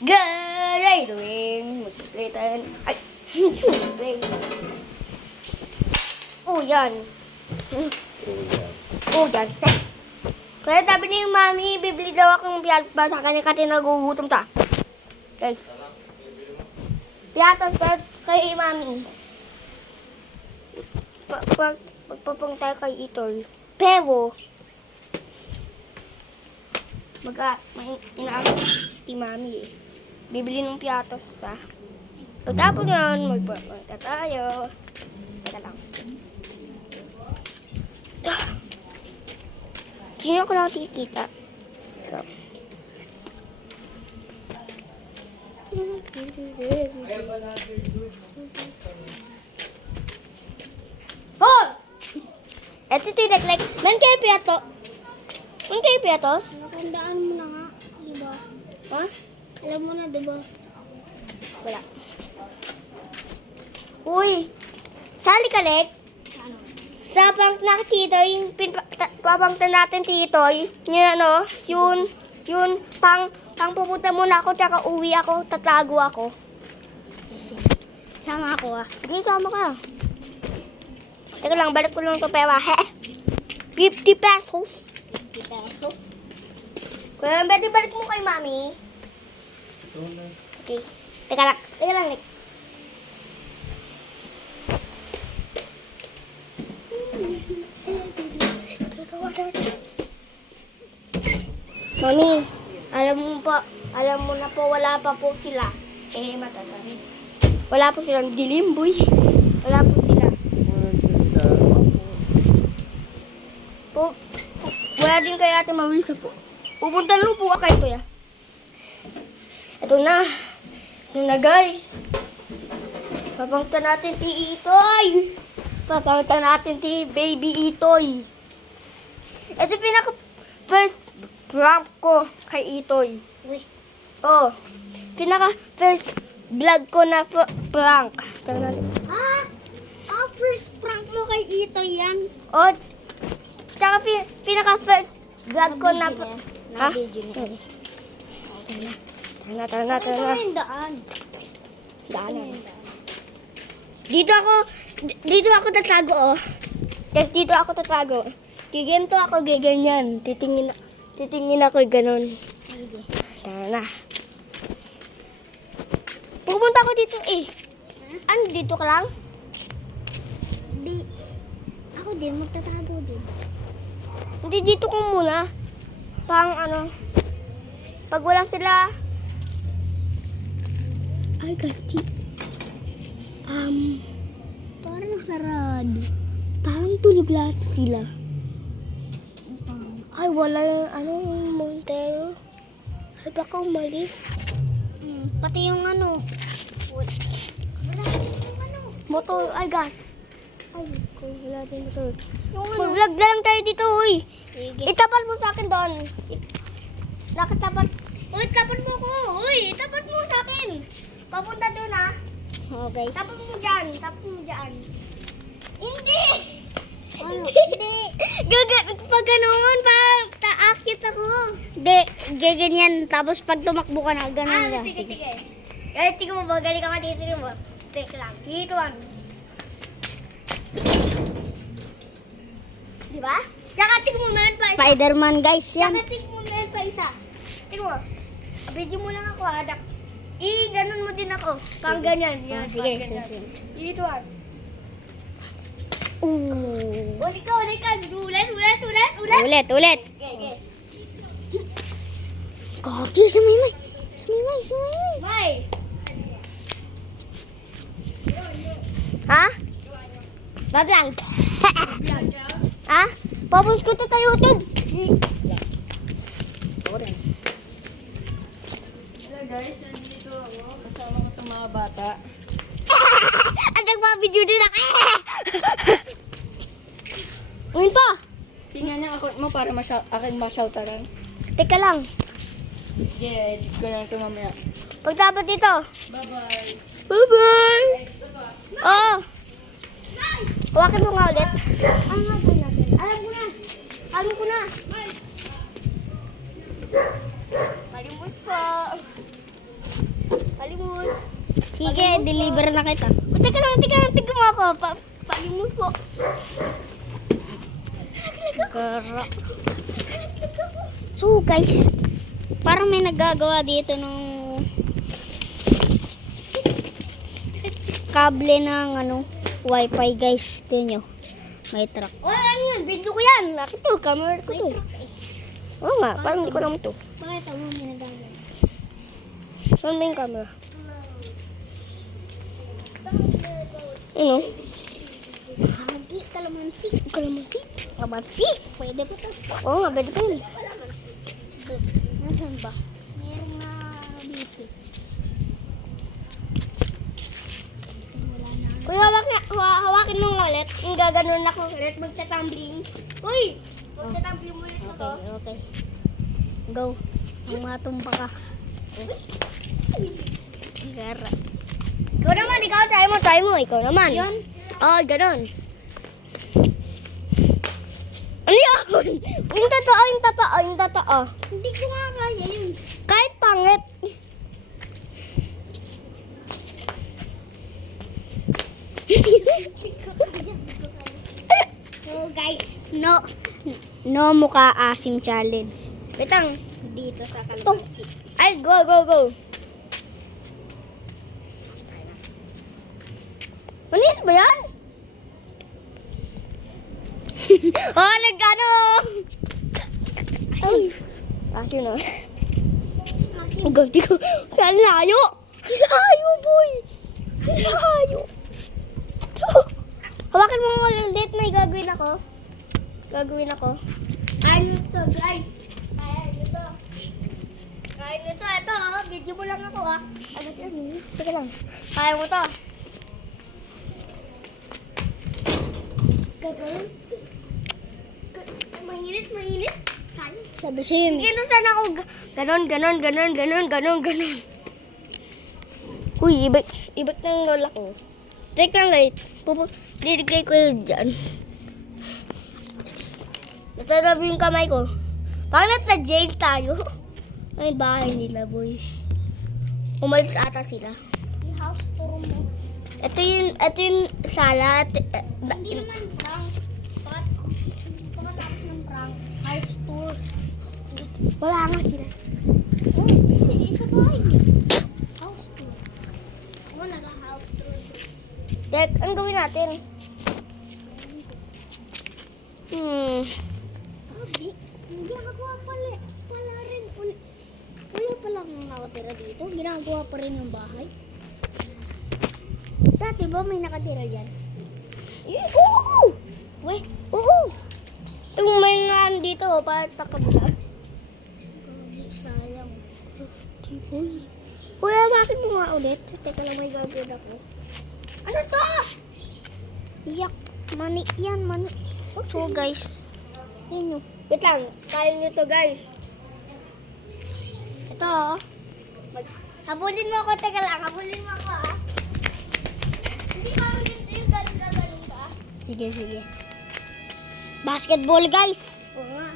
Gayay tuwing magpitan. Ay! Oh, yan. Oh, yan. Kaya sabi ni Mami, bibili daw akong piyatos sa kanya kasi nagugutom ta. Guys. Piyatos kay Mami. Magpapang tayo kay Itoy. Pero, inaabot si Mami eh. Bibili ng piyatos sa. Pagtapos yun, magpapang tayo. Teka lang. Sino ko nakikita? So. Oh! Eto tineklek. Man kayo piyato? Man kayo piyatos? Nakandaan mo na nga, di ba? Ha? Alam mo na, di ba? Wala. Uy! Sali ka, Lek? Ano? Sa bank na titoy, papangtan natin titoy. Yun ano, yun, pang pupunta muna ako, tsaka uwi ako, tatago ako. Sama ako ah. Sige, sama ka. Teka lang, balik ko lang ito pera. 50 pesos. 50 pesos? Kaya balik mo kay Mami. Okay. Teka lang, Nick. Mami, alam mo na po, wala pa po sila. Matatali. Wala po silang dilim, boy. Wala po sila. Wala din kay Ate Marisa po. Pupunta lang po kay Toya. Ito na. Ito na, guys. Papangta natin ti Itoy. Papangta natin ti Baby Itoy. Ito pinaka first prank ko kay Itoy. Uy. Oh. Pinaka first vlog ko na prank. Tingnan natin. First prank mo kay Ito yan. Oh. Tsaka pinaka first vlog ko na Na-video niya. Tara na. Ito na yung daan. Daanan. Dito ako tatago, oh. Dito ako tatago. Giganto ako, giganyan. Titingin ako ganun. Sige. Tara na. Pupunta ako dito eh. Ano, dito ka lang? Di. Ako din, magtatago din. Hindi, dito ka muna. Pang ano. Pag wala sila. Ay, kasi. Parang sarado. Parang tulog lahat sila. Ay, wala Montero. Ay, baka umalis. Pati yung ano. Wala yung ano. Motor, ay gas. Ay, wala din motor. Yung ano. Mag-vlog na lang tayo dito, uy. Sige. Itapal mo sa akin doon. Nakatapat. Uy, tapat mo ko. Uy, tapat mo sa akin. Papunta doon, ha. Okay. Tapat mo dyan. Hindi. Ano? Hindi. Pag ganoon, taakit ako. Hindi, gaganyan. Tapos pag tumakbo ka na, ganun ka. Sige. Ay, tingnan mo ba? Galing ka dito mo. Teka lang. Dito, ano. Diba? Tsaka tingnan mo meron pa isa. Spider-Man guys yan. Tsaka tingnan mo meron pa isa. Tingnan mo. Video mo lang ako, ha. Ganun mo din ako. Pang ganyan. Yan, Sige, pang ganyan. sige. Dito, ano. Ooh. Ulit ka. Ulit. Ulit. Okay. Kaki, sumimay. May. Ha? Bablang. Ha? Papost ko to sa YouTube. Hello guys, nandito ako. Kasama ko itong mga bata. Ang nagpa-video din ako. Ngayon pa. Tingnan niya account mo para akin ma-shoutaran. Teka lang. Yeah, edit ko lang ito mamaya. Pag dapat dito. Bye-bye. Bye-bye. Ay, ito to ah. Oo. Hawakan mo nga ulit. Ang nga ba natin? Alam ko na. Malimos po. Sige, deliver na kita. Teka lang, mo ako. Palimut po. Gara. So guys, parang may naggagawa dito ng kable ng wifi guys. Tingnan nyo. May truck. Oh, ano yan? Video ko yan. Nakita ko, camera ko to. Oo nga, parang hindi ko naman to. Bakit ako minadala? Saan ba yung camera? Ano? Hagi, kalamansi. Kalamansi? Kalamansi? Pwede po to. Oo nga, pwede pa yun. Nasaan ba? Meron na dito. Uy, hawakin mo nga ulit. Yung gaganon ako ulit. Magsa-tumbling. Uy! Magsa-tumbling mo ulit ako. Okay. Go. Ang matumba ka. Gara. Ikaw naman, ikaw. Try mo. Ikaw naman. Yun? Oo, ganon. Ano yun? Yung totoo. Hindi ko nga kaya yun. Kahit pangit. So guys, no mukha asim challenge. Betang. Dito sa kalamansi. Ay, go. Ano yan ba yan? Oh, nagkano? Ay. Asin o. Ang gawti ko. Ang layo. Ang layo, boy. Ang layo. Hawakan mo nga ulit. May gagawin ako. Ano to, guys? Kaya nito. Ito, oh. Video mo lang ako, ah. Ano yan? Sige lang. Kaya mo to. Gagawin. Mainit. Sabi siya yun. Sige na sana ako. Ganon. Uy, ibig ng lola ko. Take lang guys. Diligay ko yun dyan. Natatabi yung kamay ko. Parang nasa jail tayo. Ay, bahay nila, boy. Umalis ata sila. Yung house tour mo. Ito yung sala. Hindi naman prank. Pagkatapos ng prank, house tour. Wala nga sila. Oh, sige, isa pa house tour. Oh, nag-house tour. Dek, ang gawin natin? Sabi, hindi nakagawa pala rin. Wala palang nakatira dito. Ginagawa pa rin yung bahay. Dati ba may nakatira dyan? Oo! Weh, Oo! Yung may nga dito, para takabula. sayang. Uy. Kuya, bakit mo nga ulit? Teka lang, may gagawin ako. Ano to? Yak, mani yan, mani. So guys, yun yun. Wait lang, kaya nyo to guys. Ito, oh. Habulin mo ako, teka lang, habulin mo ako, ah. Hindi ka yung galing ka. Sige. Basketball guys. Oo nga.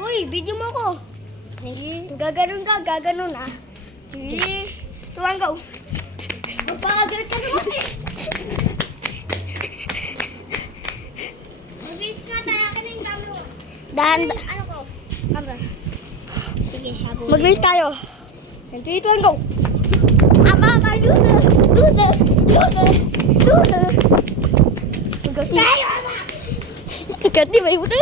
Uy, video mo ako. Gaganon ka, ah. Tuwang go. Magpakagalit ka naman eh. Mag-wait ka, tayo ka na yung camera. Dahan. Ano ko? Camera. Sige, habol. Mag-wait tayo. And 3, 2, 1, go. Aba, luda. Gati ba yung buta?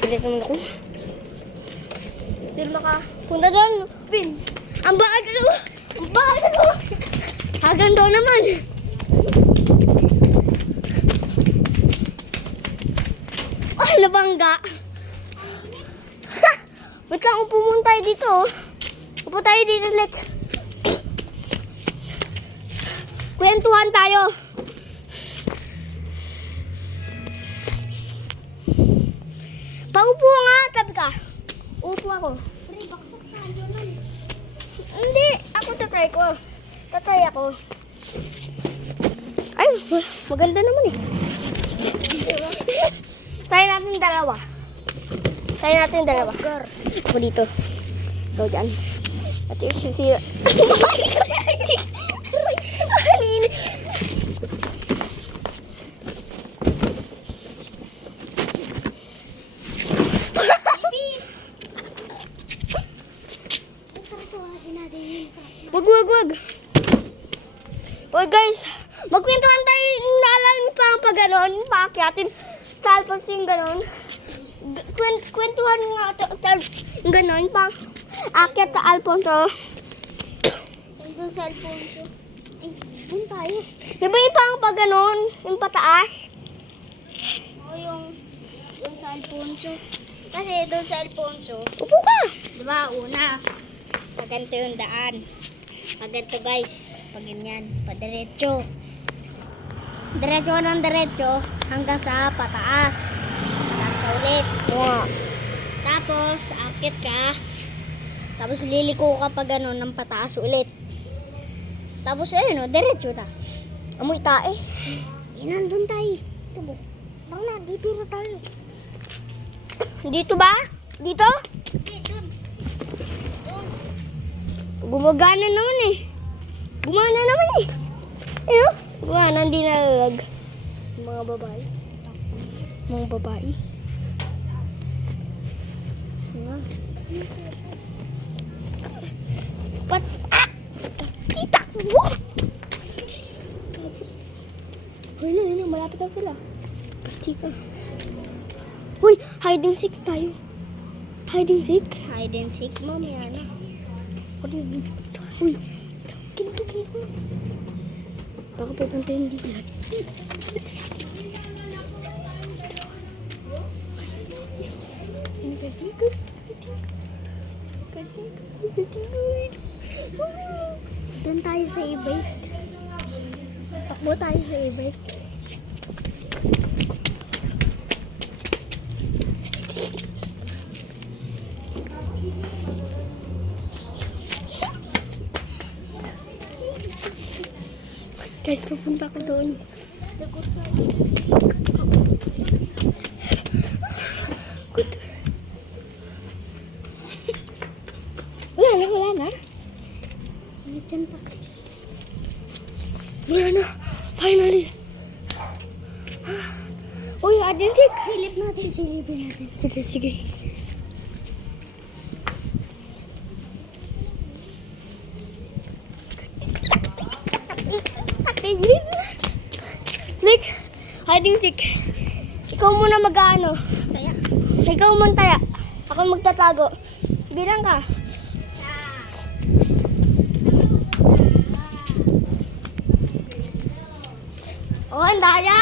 Pilit naman ako. Film ka. Punta doon. Pin. Ang bagal ko. Hagan daw naman. Oh, nabangga. Wait lang, upo muna tayo dito. Upo tayo dito, Lek. Kwentuhan tayo. Paupo nga, tabi ka. Upo ako. Pre, baksak tayo nun. Hindi, ako tatry ako. Ay, maganda naman eh. Try natin dalawa. Tayo natin yung dalawa. Ako dito. Ikaw dyan. At yung sisira. Wag. Oy guys, magkwentuhan tayo. Naalala niyo pa ang pag ganon, paakyatin sa Alphonsine ganon. Kwentuhan nga yung ganon, pa akyat sa Alfonso. Doon sa Alfonso. Ay, doon tayo. Diba yung pang pag ganon, yung pataas? O yung doon sa Alfonso. Kasi doon sa Alfonso, Upo ka. diba, una, paganto yung daan. Paganto guys, pag ganyan, padiretso. Diretso ka ng diretso hanggang sa pataas. Pataas ka ulit. Oo. Tapos, akit ka. Tapos, liliko ka pa gano'n ng pataas ulit. Tapos, ayun o, diretso na. Amoy tae. Nandun tayo. Ito mo. Bang na, dito na tayo. Dito ba? Dito? Dito. Gumagana naman eh. Gumana naman eh. Ayun. Gumana, hindi nalalag. Mga babae. Mga babae. Ayan. Tita! Ayun, malapit na sila. Pastika. Uy, hide and seek tayo. Hide and seek? Hide and seek, mamaya na. Uy, kinto. Baka pupunta yung dito. Doon tayo sa e-bike. Takbo tayo sa e-bike. Guys, pupunta ko doon. Wala na. Diyan pa. Wala na. Finally. Uy, Adensik. Silipin natin. Sige. Like, hide and seek. Ikaw muna mag-ano. Kaya, Ikaw muna taya. Ako magtatago. Bilang ka. Oh, ang daya.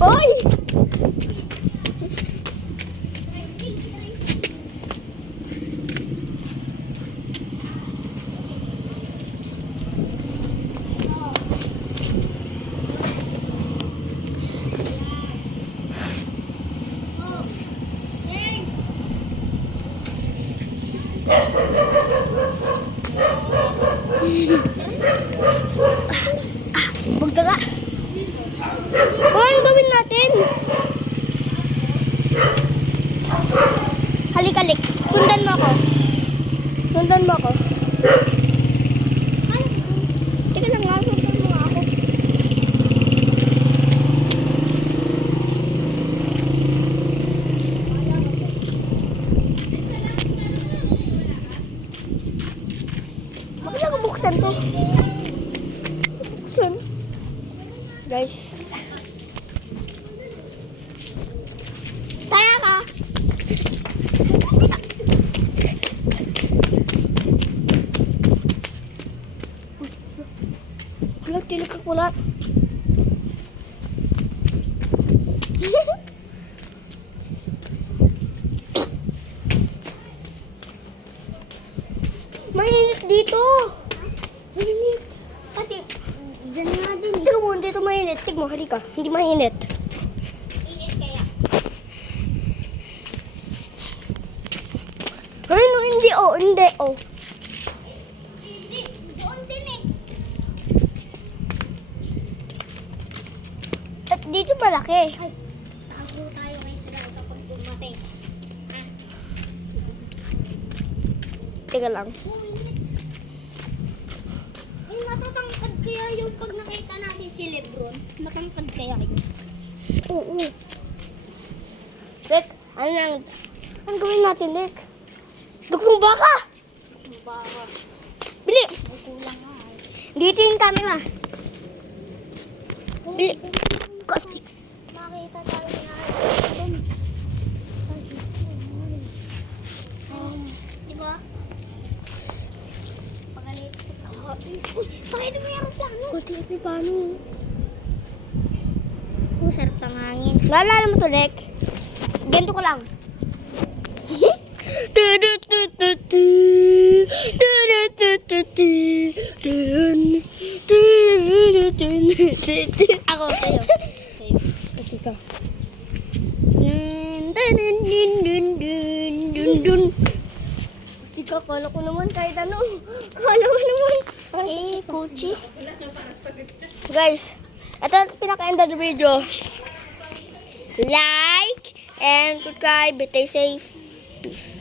Oy! Magdaga. Oh, ano gawin natin? Halik. Sundan mo ako. Teka lang nga, sundan mo nga ako. Bakit ako buksan to? Guys. Taya ka. Kulat, tilik ka kulat. Mainit dito. Mainit. Pati, dyan nga din. tignan mo, dito mainit. Tignan mo, halika. Hindi mainit. Init kaya. Ay, no, hindi. Hindi, doon din eh. dito malaki. Tago tayo guys, wala kapag dumating. Ah, Teka lang. matatangkad kaya yung pag nakita natin si Lebron? Matangkad kaya yun? Oo. Lek, anong gawin natin, Lek? Duktong baka! Baka, Bili! may kulang nga eh. Dito yung camera. Bili. Kasi. Makita tayo na doon. Diba? Pagalit. Pakita mo yung aeroplano. Kunti at paano? Sarap ng hangin. Naalala mo to, Lek? Ganito ko lang. Ako, sa'yo. Dito. Sige, kala ko naman kahit ano. Kala ko naman. Eh, Gucci. Guys, ito ang pinaka-end of the video. Like and subscribe. Stay safe. Peace.